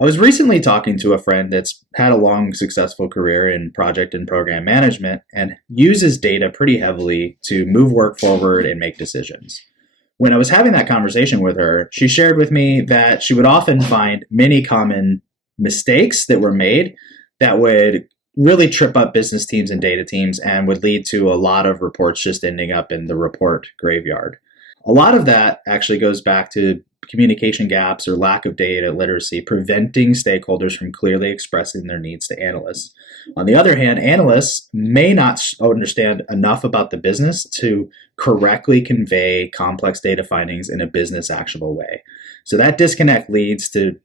I was recently talking to a friend that's had a long, successful career in project and program management and uses data pretty heavily to move work forward and make decisions. When I was having that conversation with her, she shared with me that she would often find many common mistakes that were made that would really trip up business teams and data teams and would lead to a lot of reports just ending up in the report graveyard. A lot of that actually goes back to communication gaps or lack of data literacy, preventing stakeholders from clearly expressing their needs to analysts. On the other hand, analysts may not understand enough about the business to correctly convey complex data findings in a business actionable way. So that disconnect leads to,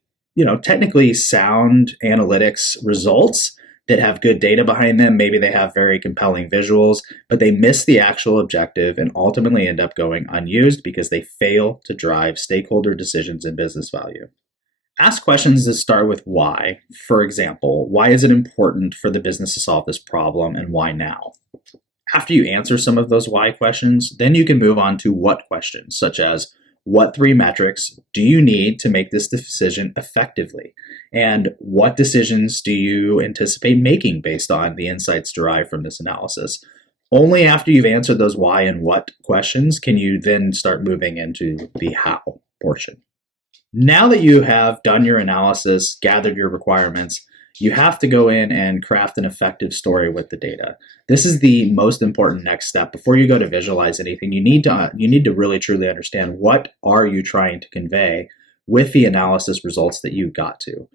technically sound analytics results that have good data behind them. Maybe they have very compelling visuals, but they miss the actual objective and ultimately end up going unused because they fail to drive stakeholder decisions and business value. Ask questions that start with why. For example, why is it important for the business to solve this problem and why now? After you answer some of those why questions, then you can move on to what questions, such as what three metrics do you need to make this decision effectively? And what decisions do you anticipate making based on the insights derived from this analysis? Only after you've answered those why and what questions can you then start moving into the how portion. Now that you have done your analysis, gathered your requirements, you have to go in and craft an effective story with the data. This is the most important next step. Before you go to visualize anything, you need to really truly understand what are you trying to convey with the analysis results that you got to.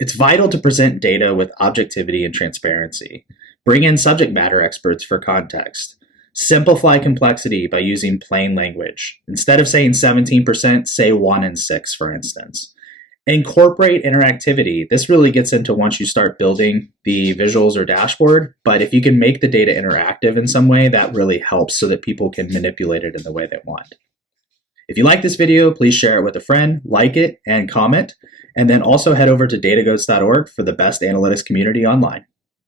It's vital to present data with objectivity and transparency. Bring in subject matter experts for context. Simplify complexity by using plain language. Instead of saying 17%, say 1 in 6, for instance. Incorporate interactivity. This really gets into once you start building the visuals or dashboard, but if you can make the data interactive in some way, that really helps so that people can manipulate it in the way they want. If you like this video, please share it with a friend, like it, and comment, and then also head over to datagoats.org for the best analytics community online.